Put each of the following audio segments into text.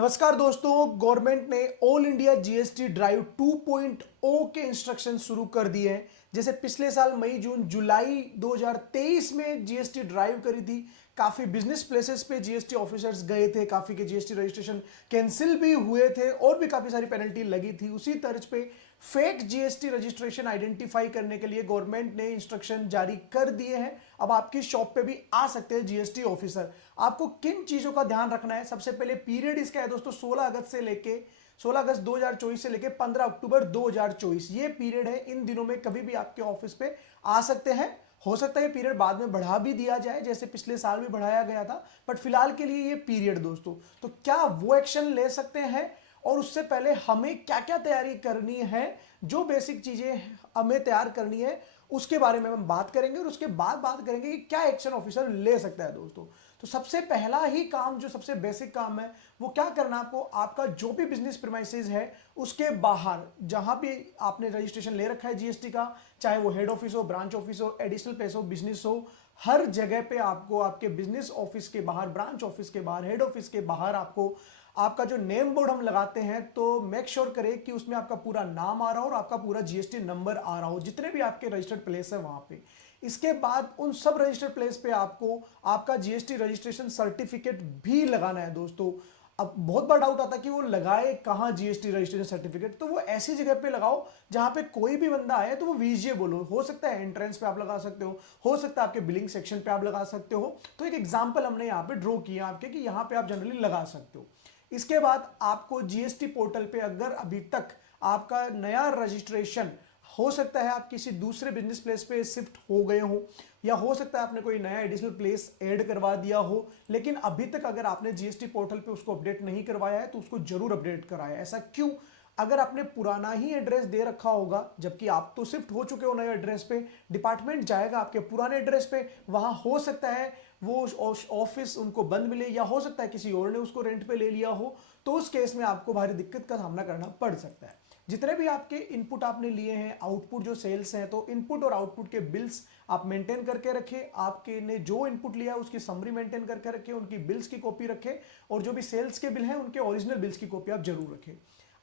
नमस्कार दोस्तों, गवर्नमेंट ने ऑल इंडिया जीएसटी ड्राइव 2.0 के इंस्ट्रक्शन शुरू कर दिए हैं। जैसे पिछले साल मई जून जुलाई 2023 में जीएसटी ड्राइव करी थी। काफी बिजनेस प्लेसेस पे जीएसटी ऑफिसर्स गए थे, काफी के जीएसटी रजिस्ट्रेशन कैंसिल भी हुए थे और भी काफी सारी पेनल्टी लगी थी। उसी तर्ज पे फेक जीएसटी रजिस्ट्रेशन आइडेंटिफाई करने के लिए गवर्नमेंट ने इंस्ट्रक्शन जारी कर दिए हैं। अब आपकी शॉप पे भी आ सकते हैं जीएसटी ऑफिसर। आपको किन चीजों का ध्यान रखना है? सबसे पहले पीरियड इसका है दोस्तों 16 अगस्त 2024 से लेके 15 अक्टूबर 2024, ये पीरियड है। इन दिनों में कभी भी आपके ऑफिस पे आ सकते हैं। हो सकता है ये पीरियड बाद में बढ़ा भी दिया जाए, जैसे पिछले साल भी बढ़ाया गया था, बट फिलहाल के लिए ये पीरियड दोस्तों। तो क्या वो एक्शन ले सकते हैं और उससे पहले हमें क्या क्या तैयारी करनी है, जो बेसिक चीजें हमें तैयार करनी है उसके बारे में हम बात करेंगे और उसके बाद बात करेंगे कि क्या एक्शन ऑफिसर ले सकता है दोस्तों। तो सबसे पहला ही काम, जो सबसे बेसिक काम है, वो क्या करना है आपको? आपका जो भी बिजनेस प्रीमाइसेस है उसके बाहर जहां भी आपने रजिस्ट्रेशन ले रखा है जीएसटी का, चाहे वो हेड ऑफिस हो, ब्रांच ऑफिस हो, एडिशनल प्लेस हो, बिजनेस हो, हर जगह पे आपको आपके बिजनेस ऑफिस के बाहर, ब्रांच ऑफिस के बाहर, हेड ऑफिस के बाहर आपको आपका जो नेम बोर्ड हम लगाते हैं, तो मेक श्योर करें कि उसमें आपका पूरा नाम आ रहा हो और आपका पूरा जीएसटी नंबर आ रहा हो, जितने भी आपके रजिस्टर्ड प्लेस है वहां पे। इसके बाद उन सब रजिस्टर्ड प्लेस पे आपको आपका जीएसटी रजिस्ट्रेशन सर्टिफिकेट भी लगाना है दोस्तों। अब बहुत बड़ा डाउट आता है कि वो लगाए कहां जीएसटी रजिस्ट्रेशन सर्टिफिकेट? तो वो ऐसी जगह पे लगाओ जहां पे कोई भी बंदा आए तो वो विजिबल हो सकता है एंट्रेंस पे आप लगा सकते हो सकता है आपके बिलिंग सेक्शन पे आप लगा सकते हो। तो एक एग्जांपल हमने यहां पे ड्रॉ किया आपके कि यहां पे आप जनरली लगा सकते हो। इसके बाद आपको जीएसटी पोर्टल पे अगर अभी तक आपका नया रजिस्ट्रेशन, हो सकता है आप किसी दूसरे बिजनेस प्लेस पे शिफ्ट हो गए हो, या हो सकता है आपने कोई नया एडिशनल प्लेस ऐड करवा दिया हो, लेकिन अभी तक अगर आपने जीएसटी पोर्टल पे उसको अपडेट नहीं करवाया है तो उसको जरूर अपडेट कराया। ऐसा क्यों? अगर आपने पुराना ही एड्रेस दे रखा होगा, जबकि आप तो शिफ्ट हो चुके हो नए एड्रेस पे, डिपार्टमेंट जाएगा आपके पुराने एड्रेस पे, वहां हो सकता है वो ऑफिस उनको बंद मिले, या हो सकता है किसी और ने उसको रेंट पे ले लिया हो, तो उस केस में आपको भारी दिक्कत का सामना करना पड़ सकता है। जितने भी आपके इनपुट आपने लिए हैं, आउटपुट जो सेल्स हैं, तो इनपुट और आउटपुट के बिल्स आप मेंटेन करके रखें। आपके ने जो इनपुट लिया है उसकी समरी मेंटेन करके रखें, उनकी बिल्स की कॉपी रखें, और जो भी सेल्स के बिल हैं उनके ओरिजिनल बिल्स की कॉपी आप जरूर रखें।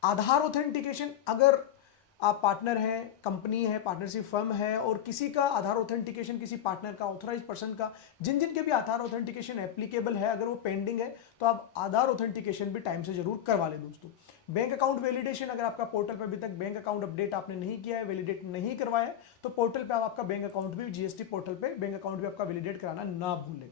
आधार ऑथेंटिकेशन, अगर आप पार्टनर हैं, कंपनी है, पार्टनरशिप फर्म है और किसी का आधार ऑथेंटिकेशन, किसी पार्टनर का, ऑथराइज पर्सन का, जिन जिन के भी आधार ऑथेंटिकेशन एप्लीकेबल है, अगर वो पेंडिंग है तो आप आधार ऑथेंटिकेशन भी टाइम से जरूर करवा लें दोस्तों। बैंक अकाउंट वैलिडेशन, अगर आपका पोर्टल पर अभी तक बैंक अकाउंट अपडेट आपने नहीं किया है, वैलिडेट नहीं करवाया है, तो पोर्टल पे आप आपका बैंक अकाउंट भी, जीएसटी पोर्टल पे बैंक अकाउंट भी आपका वैलिडेट कराना ना भूलें।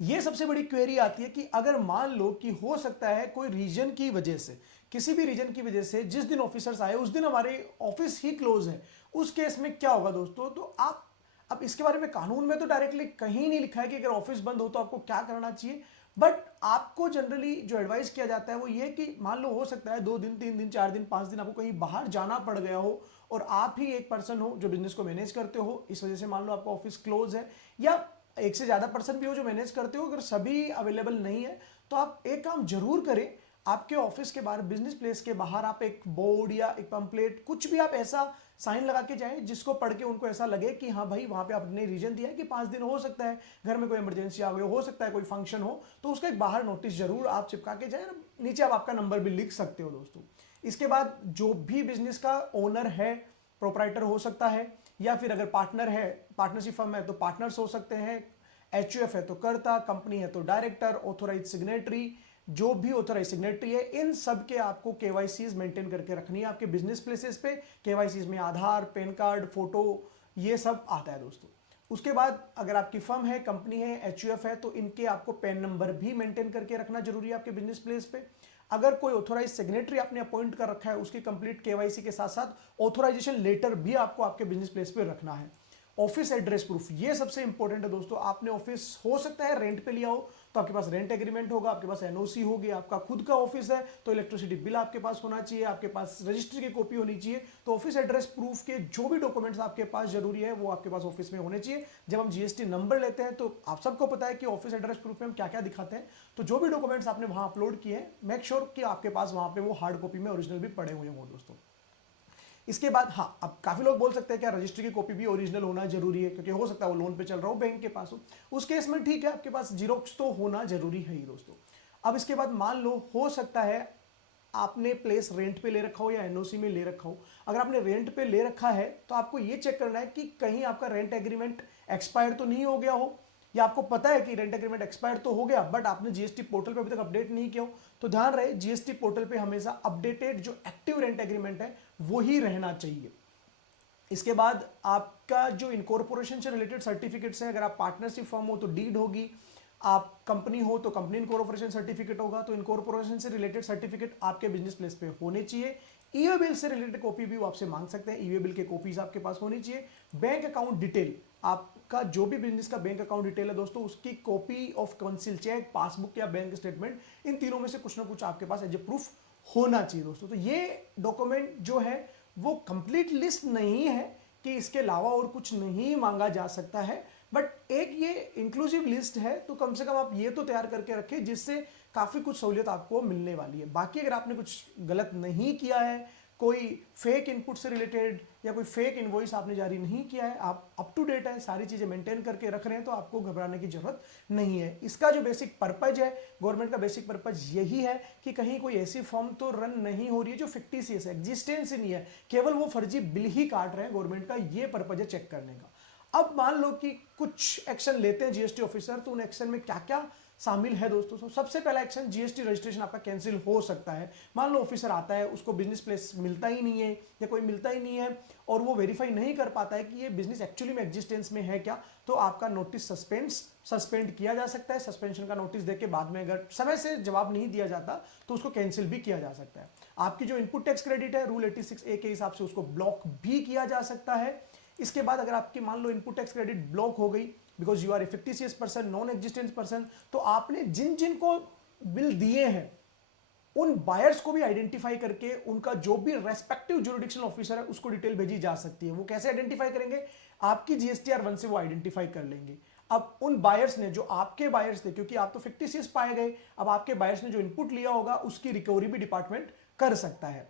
ये सबसे बड़ी क्वेरी आती है कि अगर मान लो कि हो सकता है कोई रीजन की वजह से, किसी भी रीजन की वजह से जिस दिन ऑफिसर्स आए उस दिन हमारे ऑफिस ही क्लोज है, उस केस में क्या होगा दोस्तों? तो आप, अब इसके बारे में कानून में तो डायरेक्टली कहीं नहीं लिखा है कि अगर ऑफिस बंद हो तो आपको क्या करना चाहिए, बट आपको जनरली जो एडवाइस किया जाता है वो ये कि मान लो हो सकता है 2 दिन, 3 दिन, 4 दिन, 5 दिन आपको कहीं बाहर जाना पड़ गया हो और आप ही एक पर्सन हो जो बिजनेस को मैनेज करते हो, इस वजह से मान लो आपका ऑफिस क्लोज है, या एक से ज्यादा पर्सन भी हो जो मैनेज करते हो, अगर सभी अवेलेबल नहीं है तो आप एक काम जरूर करें। आपके ऑफिस के बाहर, बिजनेस प्लेस के बाहर आप एक बोर्ड या एक पंपलेट, कुछ भी आप ऐसा साइन लगा के जाएं जिसको पढ़ के उनको ऐसा लगे कि हाँ भाई, वहां पे आपने रीजन दिया है कि 5 दिन, हो सकता है घर में कोई इमरजेंसी आ गई हो सकता है कोई फंक्शन हो, तो उसका एक बाहर नोटिस जरूर आप चिपका के जाए। नीचे आप आपका नंबर भी लिख सकते हो दोस्तों। इसके बाद जो भी बिजनेस का ओनर है, प्रोपराइटर हो सकता है, या फिर अगर पार्टनर है, पार्टनरशिप फर्म है तो पार्टनर्स हो सकते हैं, एचयूएफ है तो कर्ता, कंपनी है तो डायरेक्टर, ऑथोराइज सिग्नेटरी, जो भी ऑथोराइज सिग्नेटरी है, इन सब के आपको केवाईसीज मेंटेन करके रखनी है आपके बिजनेस प्लेसेस पे। केवाईसीज में आधार, पैन कार्ड, फोटो, ये सब आता है दोस्तों। उसके बाद अगर आपकी फर्म है, कंपनी है, एचयूएफ है, तो इनके आपको पैन नंबर भी मेंटेन करके रखना जरूरी है आपके बिजनेस प्लेस पे। अगर कोई ऑथोराइज सेक्रेटरी आपने अपॉइंट कर रखा है, उसकी कंप्लीट केवाईसी के साथ साथ ऑथोराइजेशन लेटर भी आपको आपके बिजनेस प्लेस पे रखना है। ऑफिस एड्रेस प्रूफ, ये सबसे इंपॉर्टेंट है दोस्तों। आपने ऑफिस हो सकता है रेंट पे लिया हो तो आपके पास रेंट एग्रीमेंट होगा, आपके पास एनओसी होगी, आपका खुद का ऑफिस है तो इलेक्ट्रिसिटी बिल आपके पास होना चाहिए, आपके पास रजिस्ट्री की कॉपी होनी चाहिए। तो ऑफिस एड्रेस प्रूफ के जो भी डॉक्यूमेंट्स आपके पास जरूरी है वो आपके पास ऑफिस में होने चाहिए। जब हम जीएसटी नंबर लेते हैं तो आप सबको पता है कि ऑफिस एड्रेस प्रूफ में हम क्या क्या दिखाते हैं, तो जो भी डॉक्यूमेंट्स आपने वहां अपलोड किए हैं, मेक श्योर कि आपके पास वहां पे वो हार्ड कॉपी में ओरिजिनल भी पड़े हुए हों दोस्तों। इसके बाद हाँ, अब काफी लोग बोल सकते हैं क्या रजिस्ट्री की कॉपी भी ओरिजिनल होना जरूरी है, क्योंकि हो सकता है वो लोन पे चल रहा हो, बैंक के पास हो, उस केस में ठीक है, आपके पास जीरोक्स तो होना जरूरी है ही दोस्तों। अब इसके बाद मान लो हो सकता है आपने प्लेस रेंट पे ले रखा हो या एनओसी में ले रखा हो। अगर आपने रेंट पे ले रखा है तो आपको ये चेक करना है कि कहीं आपका रेंट एग्रीमेंट एक्सपायर तो नहीं हो गया हो, या आपको पता है कि रेंट एग्रीमेंट एक्सपायर तो हो गया बट आपने जीएसटी पोर्टल पे अभी तक अपडेट नहीं किया हो। तो ध्यान रहे जीएसटी पोर्टल पे हमेशा अपडेटेड जो एक्टिव रेंट एग्रीमेंट है वो ही रहना चाहिए। इसके बाद आपका जो इनकॉर्पोरेशन से रिलेटेड सर्टिफिकेट्स हैं, अगर आप पार्टनरशिप फर्म हो तो डीड होगी, आप कंपनी हो तो कंपनी इनकॉर्पोरेशन सर्टिफिकेट होगा, तो इनकॉर्पोरेशन से रिलेटेड सर्टिफिकेट आपके बिजनेस प्लेस पे होने चाहिए। ईवे बिल से रिलेटेड कॉपी भी वो आपसे मांग सकते हैं, ईवे बिल के कॉपीज आपके पास होनी चाहिए। बैंक अकाउंट डिटेल, आपका जो भी बिजनेस का बैंक अकाउंट डिटेल है दोस्तों, उसकी copy of cancelled cheque, passbook या बैंक स्टेटमेंट, इन तीनों में से कुछ ना कुछ आपके पास एज ए प्रूफ होना चाहिए दोस्तों। तो ये डॉक्यूमेंट जो है वो कंप्लीट लिस्ट नहीं है कि इसके अलावा और कुछ नहीं मांगा जा सकता है, बट एक ये इंक्लूसिव लिस्ट है, तो कम से कम आप ये तो तैयार करके रखें जिससे काफी कुछ सहूलियत आपको मिलने वाली है। बाकी अगर आपने कुछ गलत नहीं किया है, कोई फेक इनपुट से रिलेटेड या कोई फेक इनवॉइस आपने जारी नहीं किया है, आप अप टू डेट है, सारी चीजें मेंटेन करके रख रहे हैं, तो आपको घबराने की जरूरत नहीं है। इसका जो बेसिक पर्पज है, गवर्नमेंट का बेसिक पर्पज यही है कि कहीं कोई ऐसी फॉर्म तो रन नहीं हो रही है जो फिक्टिशियस है, एग्जिस्टेंस ही नहीं है, केवल वो फर्जी बिल ही काट रहे हैं, गवर्नमेंट का ये पर्पज है चेक करने का। अब मान लो कि कुछ एक्शन लेते हैं जीएसटी ऑफिसर, तो उन एक्शन में क्या क्या शामिल है दोस्तों। सबसे पहला एक्शन, जीएसटी रजिस्ट्रेशन आपका कैंसिल हो सकता है। मान लो ऑफिसर आता है, उसको बिजनेस प्लेस मिलता ही नहीं है या कोई मिलता ही नहीं है और वो वेरीफाई नहीं कर पाता है कि ये बिजनेस एक्चुअली में एग्जिस्टेंस में है क्या, तो आपका नोटिस सस्पेंड किया जा सकता है। सस्पेंशन का नोटिस देके बाद में अगर समय से जवाब नहीं दिया जाता तो उसको कैंसिल भी किया जा सकता है। आपकी जो इनपुट टैक्स क्रेडिट है रूल 86A के हिसाब से उसको ब्लॉक भी किया जा सकता है। इसके बाद अगर आपकी मान लो इनपुट टैक्स क्रेडिट ब्लॉक हो गई because you are a fictitious person, non existent person, तो आपने जिन जिन को बिल दिए हैं उन बायर्स को भी आइडेंटिफाई करके उनका जो भी रेस्पेक्टिव जुरिडिक्शनल ऑफिसर है उसको डिटेल भेजी जा सकती है। वो कैसे आइडेंटिफाई करेंगे, आपकी जीएसटीआर 1 से वो आइडेंटिफाई कर लेंगे। अब उन बायर्स ने, जो आपके बायर्स थे, क्योंकि आप तो फिक्टिशियस पाए गए, अब आपके बायर्स ने जो इनपुट लिया होगा उसकी रिकवरी भी डिपार्टमेंट कर सकता है।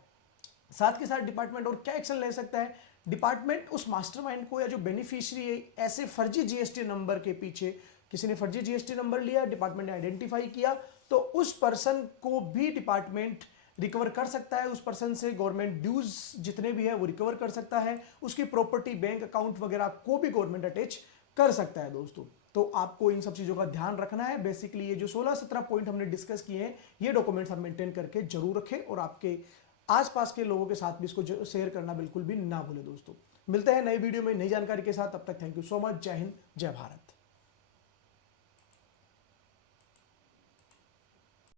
साथ के साथ डिपार्टमेंट और क्या एक्शन ले सकता है, डिपार्टमेंट उस मास्टरमाइंड को या जो बेनिफिशियरी है ऐसे फर्जी जीएसटी नंबर के पीछे, किसी ने फर्जी जीएसटी नंबर लिया, डिपार्टमेंट ने आइडेंटिफाई किया, तो उस पर्सन को भी डिपार्टमेंट रिकवर कर सकता है। उस पर्सन से गवर्नमेंट ड्यूज जितने भी है वो रिकवर कर सकता है। उसकी प्रॉपर्टी, बैंक अकाउंट वगैरह को भी गवर्नमेंट अटैच कर सकता है दोस्तों। तो आपको इन सब चीजों का ध्यान रखना है। बेसिकली ये जो 16-17 पॉइंट हमने डिस्कस किए हैं, ये डॉक्यूमेंट्स आप मेंटेन करके जरूर रखें और आपके आसपास के लोगों के साथ भी इसको शेयर करना बिल्कुल भी ना भूलें दोस्तों। मिलते हैं नई वीडियो में नई जानकारी के साथ, तब तक थैंक यू सो मच। जय हिंद, जय भारत।